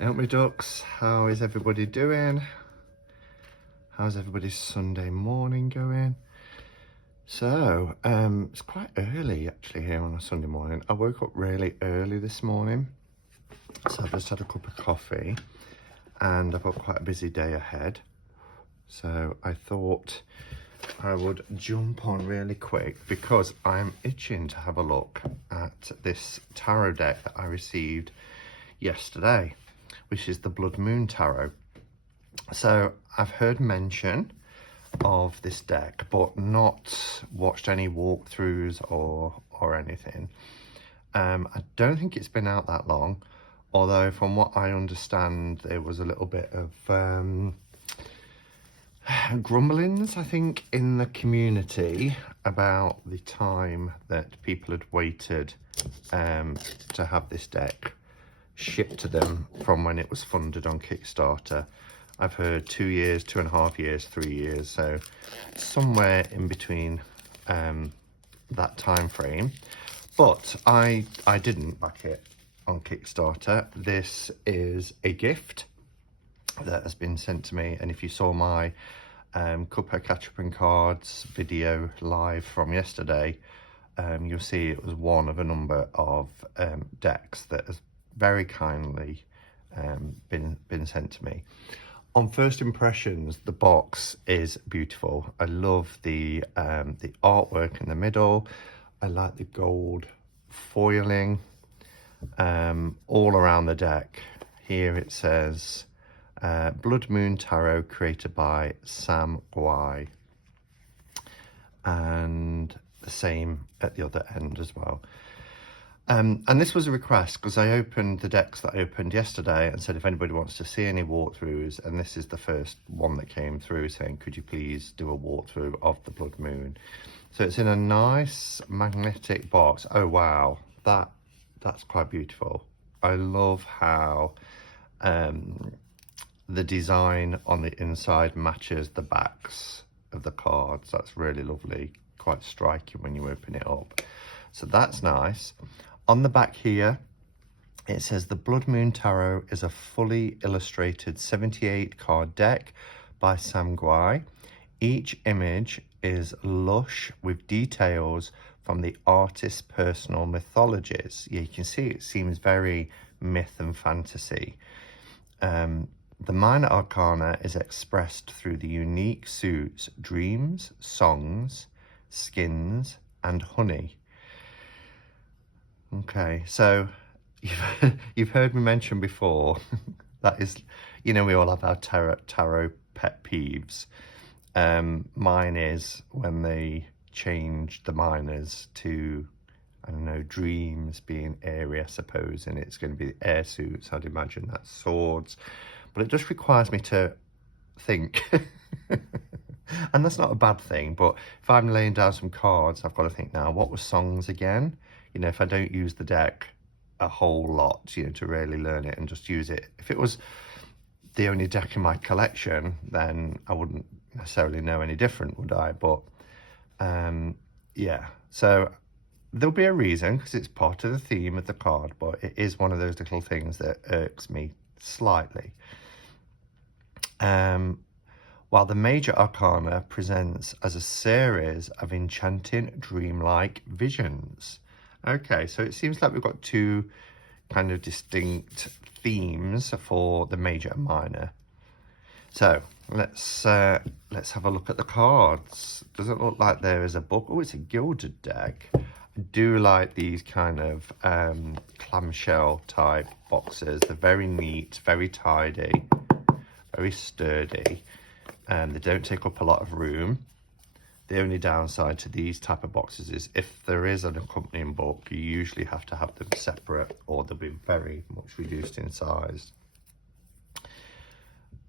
Help me ducks, how is everybody doing? How's everybody's Sunday morning going? So, it's quite early actually here on a Sunday morning. I woke up really early this morning. So I've just had a cup of coffee and I've got quite a busy day ahead. So I thought I would jump on really quick because I'm itching to have a look at this tarot deck that I received yesterday, which is the Blood Moon Tarot. So I've heard mention of this deck, but not watched any walkthroughs or anything. I don't think it's been out that long, although from what I understand, there was a little bit of grumblings, I think, in the community about the time that people had waited to have this deck shipped to them from when it was funded on Kickstarter. I've heard 2 years, 2.5 years, 3 years, so somewhere in between that time frame. But I didn't back it on Kickstarter. This is a gift that has been sent to me, and if you saw my Cuphead Catch-Up and Cards video live from yesterday, you'll see it was one of a number of decks that has very kindly been sent to me. On first impressions, the box is beautiful. I love the artwork in the middle. I like the gold foiling all around the deck. Here it says Blood Moon Tarot, created by Sam Guai, and the same at the other end as well. And this was a request because I opened the decks that I opened yesterday and said if anybody wants to see any walkthroughs, and this is the first one that came through saying could you please do a walkthrough of the Blood Moon. So it's in a nice magnetic box. Oh wow, that's quite beautiful. I love how the design on the inside matches the backs of the cards. That's really lovely, quite striking when you open it up. So that's nice. On the back here, it says the Blood Moon Tarot is a fully illustrated 78 card deck by Sam Guai. Each image is lush with details from the artist's personal mythologies. Yeah, you can see it seems very myth and fantasy. The minor arcana is expressed through the unique suits, dreams, songs, skins, and honey. Okay, so you've heard me mention before, that is, you know, we all have our tarot pet peeves. Mine is when they change the minors to, I don't know, dreams being airy, I suppose, and it's going to be air suits. I'd imagine that's swords, but it just requires me to think. And that's not a bad thing, but if I'm laying down some cards, I've got to think now, what were songs again? You know, if I don't use the deck a whole lot, you know, to really learn it and just use it. If it was the only deck in my collection, then I wouldn't necessarily know any different, would I? But yeah, so there'll be a reason because it's part of the theme of the card, but it is one of those little things that irks me slightly. While the major arcana presents as a series of enchanting dreamlike visions. Okay, so it seems like we've got two kind of distinct themes for the major and minor. So let's have a look at the cards. Does it look like there is a book? Oh, it's a gilded deck. I do like these kind of clamshell type boxes. They're very neat, very tidy, very sturdy, and they don't take up a lot of room. The only downside to these type of boxes is if there is an accompanying book, you usually have to have them separate or they'll be very much reduced in size.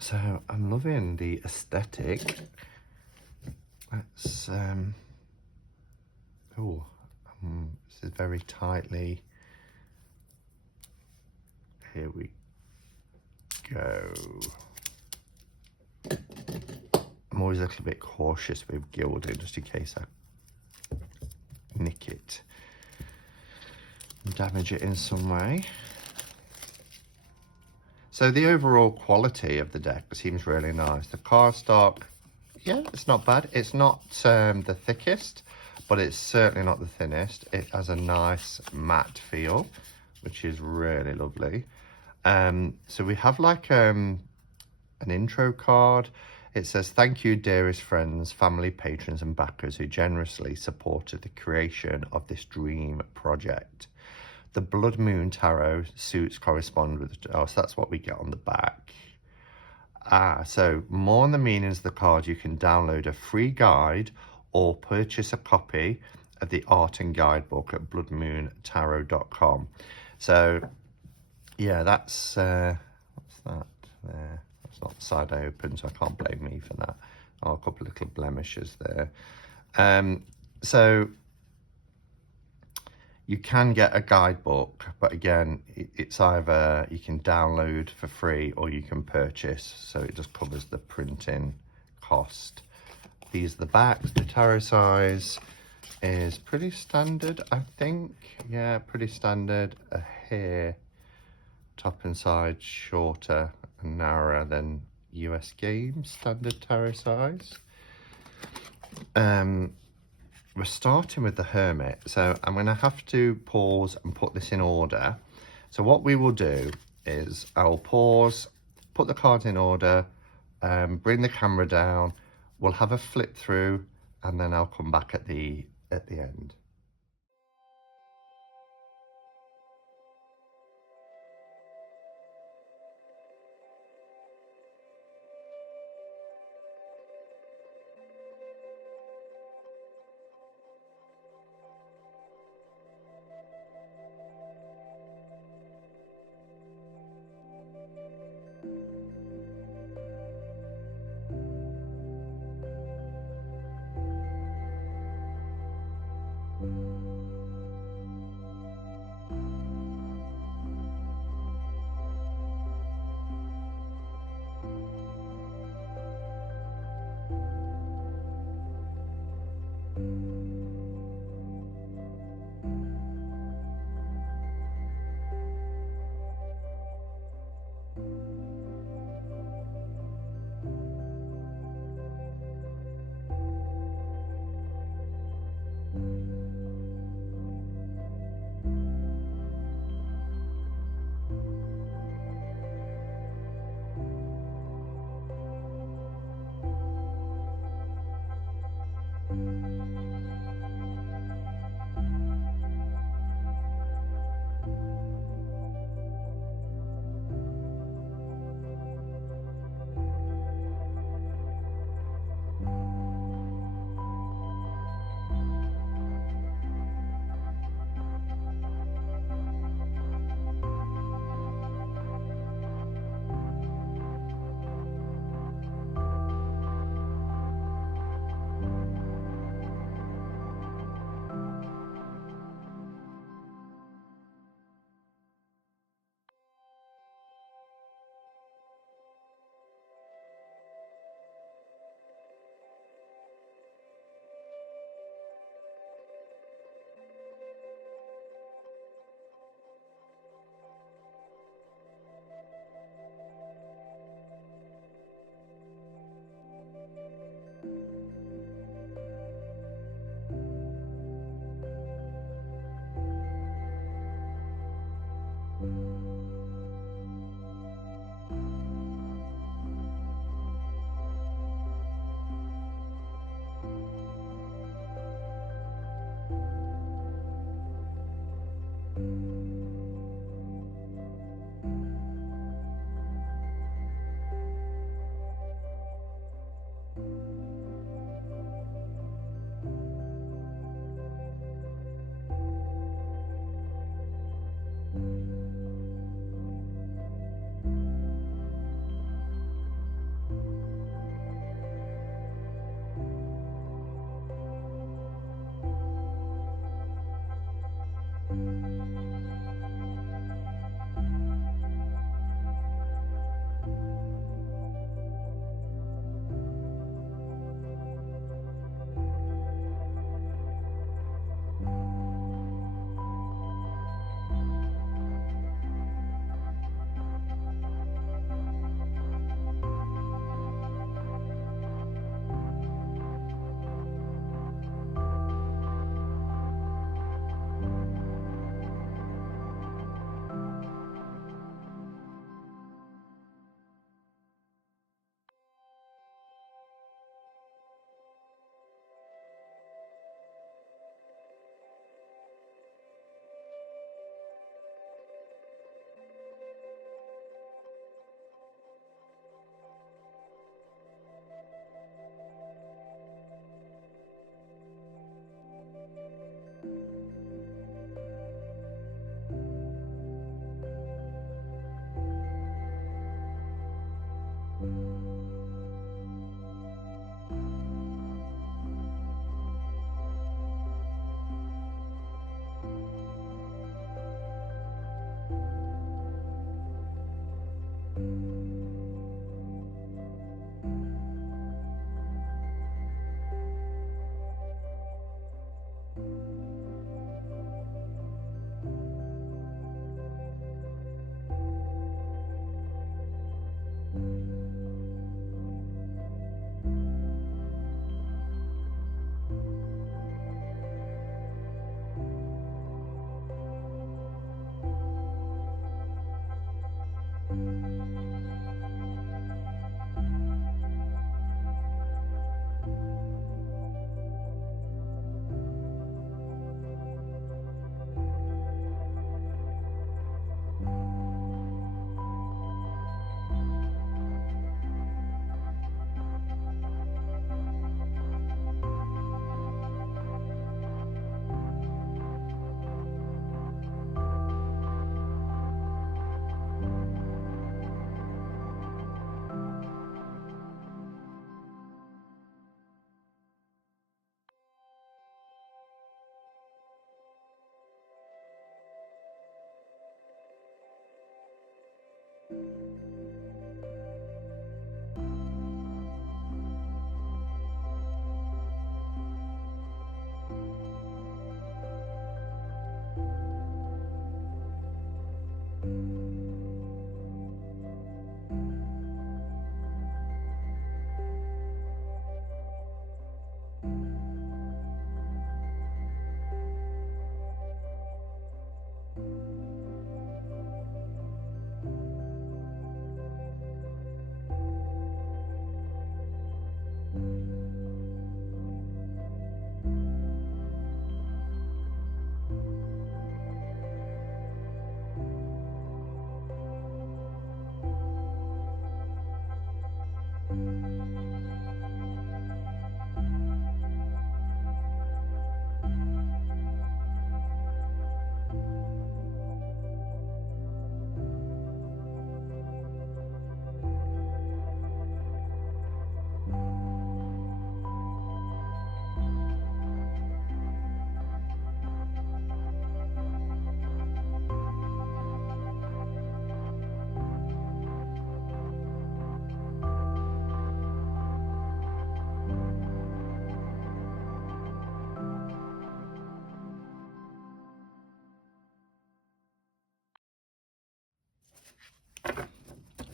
So I'm loving the aesthetic. Let's, this is very tightly, here we go. I'm always a little bit cautious with gilding, just in case I nick it and damage it in some way. So the overall quality of the deck seems really nice. The cardstock, yeah, it's not bad. It's not the thickest, but it's certainly not the thinnest. It has a nice matte feel, which is really lovely. So we have like an intro card. It says, "Thank you, dearest friends, family, patrons and backers who generously supported the creation of this dream project. The Blood Moon Tarot suits correspond with..." Oh, so that's what we get on the back. So more on the meanings of the card, you can download a free guide or purchase a copy of the art and guidebook at bloodmoontarot.com. So yeah, that's what's that there? That's not the side I opened, so I can't blame me for that. Oh, a couple of little blemishes there. So you can get a guidebook, but again, it's either you can download for free or you can purchase, so it just covers the printing cost. These are the backs. The tarot size is pretty standard, I think. Yeah, pretty standard. A hair top and side shorter and narrower than US Games standard tarot size. We're starting with the Hermit, so I'm going to have to pause and put this in order. So what we will do is I'll pause, put the cards in order, bring the camera down, we'll have a flip through, and then I'll come back at the end.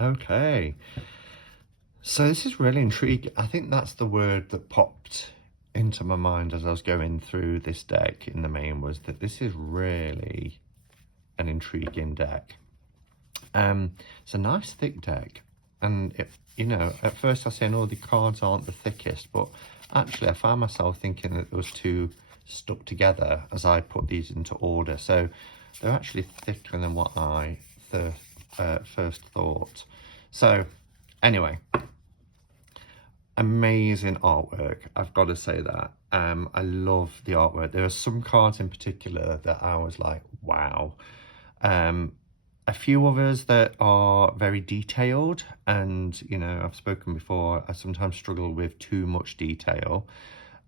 Okay, so this is really intriguing. I think that's the word that popped into my mind as I was going through this deck in the main, was that this is really an intriguing deck. It's a nice thick deck, and you know, at first I was saying, oh, the cards aren't the thickest, but actually I found myself thinking that there was two stuck together as I put these into order, so they're actually thicker than what I first thought. So anyway, amazing artwork, I've got to say that. I love the artwork. There are some cards in particular that I was like, wow. A few others that are very detailed, and you know, I've spoken before, I sometimes struggle with too much detail.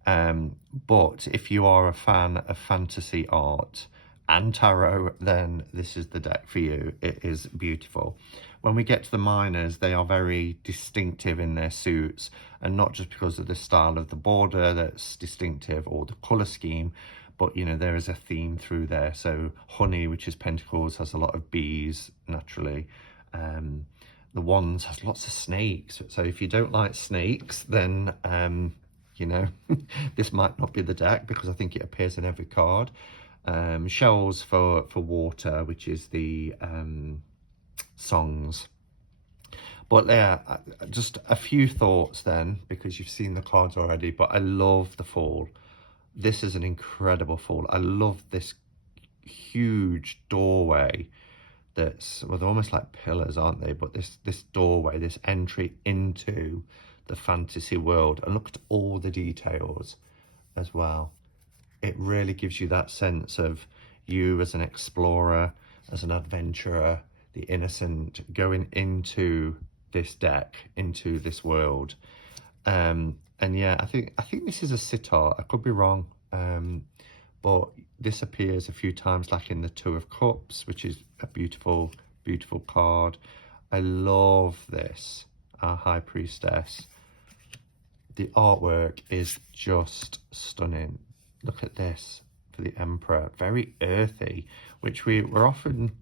But if you are a fan of fantasy art and tarot, then this is the deck for you. It is beautiful. When we get to the minors, they are very distinctive in their suits, and not just because of the style of the border that's distinctive or the color scheme, but you know, there is a theme through there. So honey, which is pentacles, has a lot of bees naturally. The wands has lots of snakes. So if you don't like snakes, then you know, this might not be the deck, because I think it appears in every card. Shells for water, which is the songs. But yeah, just a few thoughts then, because you've seen the cards already, but I love the fall. This is an incredible fall. I love this huge doorway that's, well, they're almost like pillars, aren't they? But this doorway, this entry into the fantasy world, and look at all the details as well. It really gives you that sense of you as an explorer, as an adventurer, the innocent, going into this deck, into this world. And yeah, I think this is a sitar. I could be wrong, but this appears a few times, like in the Two of Cups, which is a beautiful, beautiful card. I love this, our High Priestess. The artwork is just stunning. Look at this for the Emperor, very earthy, which we often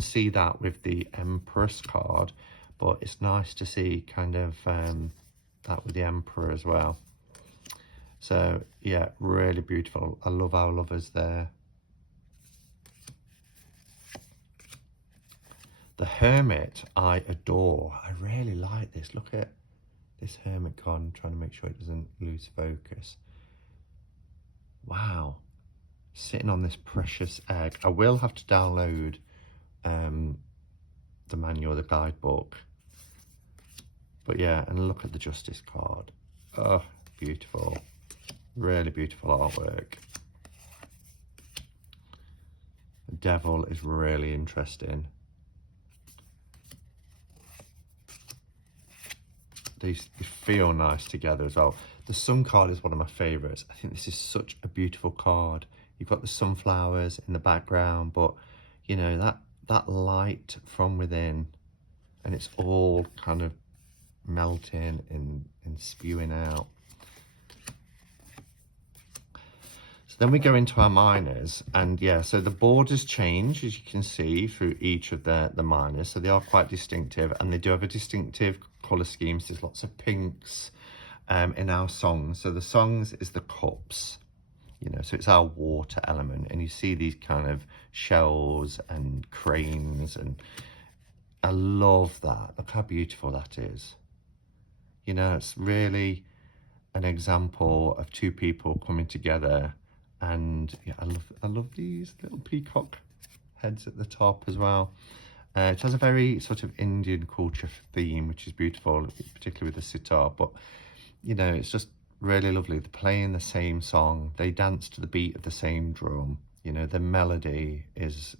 see that with the Empress card, but it's nice to see kind of that with the Emperor as well. So yeah, really beautiful. I love our lovers there. The Hermit I adore. I really like this. Look at this Hermit card. I'm trying to make sure it doesn't lose focus. Wow. Sitting on this precious egg. I will have to download the manual, the guidebook. But yeah, and look at the Justice card. Oh, beautiful. Really beautiful artwork. The Devil is really interesting. These feel nice together as well. The Sun card is one of my favourites. I think this is such a beautiful card. You've got the sunflowers in the background, but you know, that light from within, and it's all kind of melting and spewing out. So then we go into our minors, and yeah, so the borders change, as you can see, through each of the minors. So they are quite distinctive, and they do have a distinctive colour schemes. There's lots of pinks in our songs. So the songs is the cups, you know, so it's our water element, and you see these kind of shells and cranes, and I love that. Look how beautiful that is. You know, it's really an example of two people coming together. And yeah, I love these little peacock heads at the top as well. It has a very sort of Indian culture theme, which is beautiful, particularly with the sitar. But you know, it's just really lovely. They're playing the same song. They dance to the beat of the same drum. You know, the melody is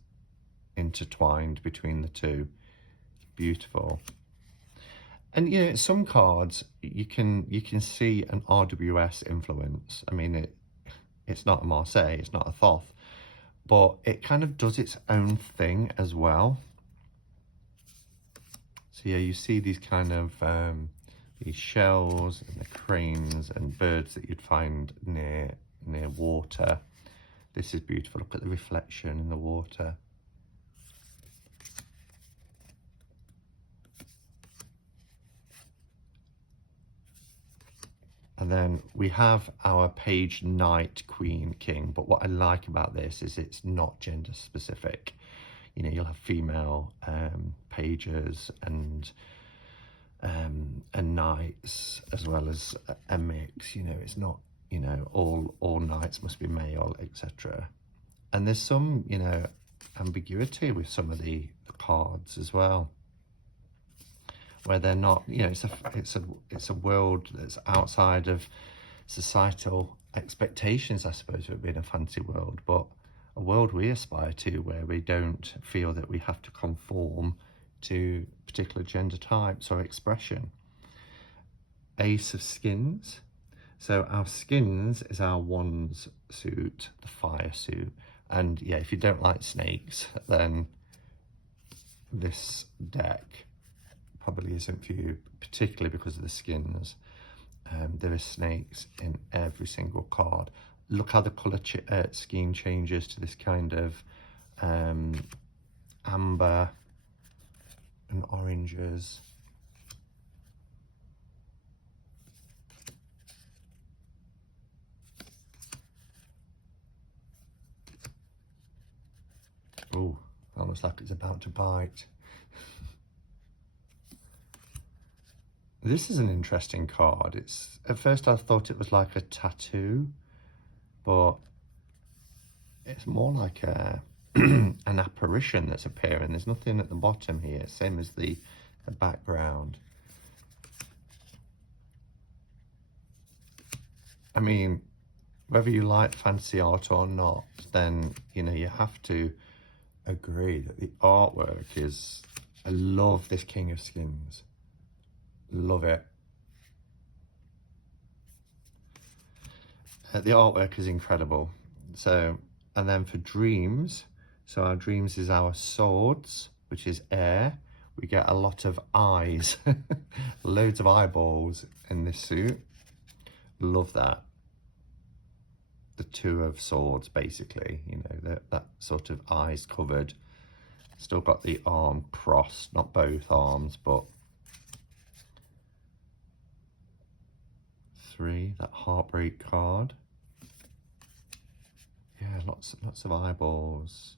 intertwined between the two. It's beautiful. And you know, some cards you can see an RWS influence. I mean, it's not a Marseille, it's not a Thoth, but it kind of does its own thing as well. So yeah, you see these kind of these shells and the cranes and birds that you'd find near water. This is beautiful. Look at the reflection in the water. And then we have our page knight, queen, king. But what I like about this is it's not gender specific. You know, you'll have female pages and knights, as well as a mix. You know, it's not, you know, all knights must be male, etc. And there's some, you know, ambiguity with some of the cards as well, where they're not, you know, it's a world that's outside of societal expectations, I suppose, of it being a fantasy world, but a world we aspire to, where we don't feel that we have to conform to particular gender types or expression. Ace of Skins. So our skins is our wands suit, the fire suit. And yeah, if you don't like snakes, then this deck probably isn't for you, particularly because of the skins. There are snakes in every single card. Look how the colour scheme changes to this kind of amber and oranges. Oh, almost like it's about to bite. This is an interesting card. It's, at first I thought it was like a tattoo, but it's more like a an apparition that's appearing. There's nothing at the bottom here, same as the background. I mean, whether you like fancy art or not, then, you know, you have to agree that the artwork is, I love this King of Skins. Love it. The artwork is incredible. So, and then for dreams, so our dreams is our swords, which is air. We get a lot of eyes, loads of eyeballs in this suit. Love that. The two of swords, basically, you know, that sort of eyes covered. Still got the arm crossed, not both arms, but three, that heartbreak card. Yeah, lots of eyeballs.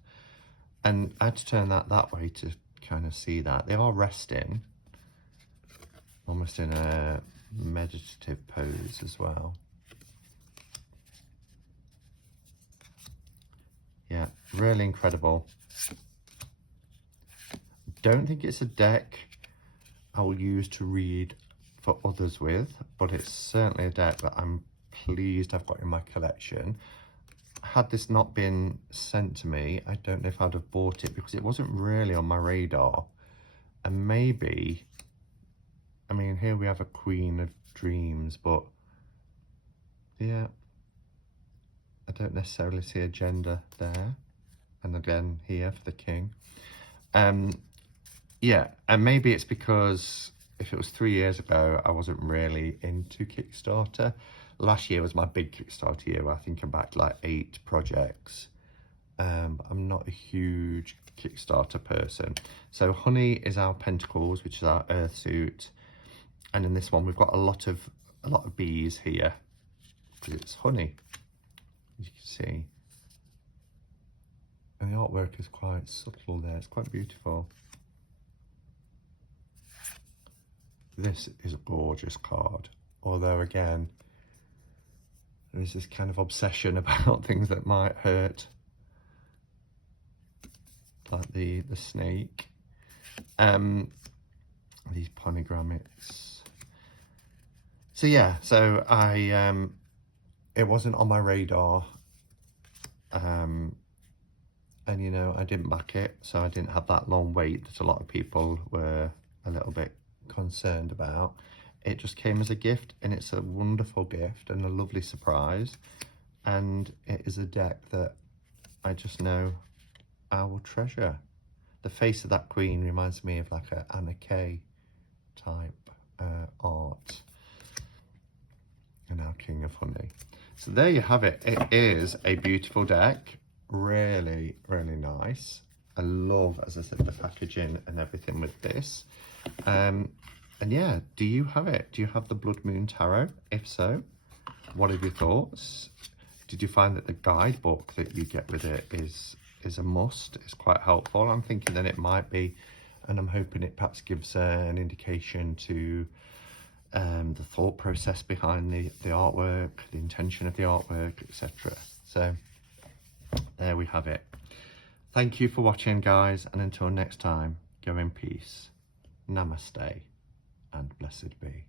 And I had to turn that way to kind of see that. They are resting, almost in a meditative pose as well. Yeah, really incredible. Don't think it's a deck I will use to read for others with, but it's certainly a deck that I'm pleased I've got in my collection. Had this not been sent to me, I don't know if I'd have bought it because it wasn't really on my radar. And maybe, I mean, here we have a Queen of Dreams, but yeah, I don't necessarily see a gender there. And again, here for the King. Yeah, and maybe it's because if it was 3 years ago, I wasn't really into Kickstarter. Last year was my big Kickstarter year, where I think I backed like 8 projects. I'm not a huge Kickstarter person. So Honey is our Pentacles, which is our Earth suit. And in this one, we've got a lot of bees here, because it's honey, as you can see. And the artwork is quite subtle there. It's quite beautiful. This is a gorgeous card, although again, there is this kind of obsession about things that might hurt, like the snake. These polygrammits. So yeah, so it wasn't on my radar, and you know, I didn't back it, so I didn't have that long wait that a lot of people were a little bit concerned about. It just came as a gift, and it's a wonderful gift and a lovely surprise, and it is a deck that I just know I will treasure. The face of that Queen reminds me of like a Anna Kay type art, and our King of Honey. So there you have it. It is a beautiful deck, really nice. I love, as I said, the packaging and everything with this. And yeah, do you have it? Do you have the Blood Moon Tarot? If so, what are your thoughts? Did you find that the guidebook that you get with it is a must? It's quite helpful. I'm thinking that it might be, and I'm hoping it perhaps gives an indication to the thought process behind the artwork, the intention of the artwork, etc. So there we have it. Thank you for watching, guys, and until next time, go in peace. Namaste and blessed be.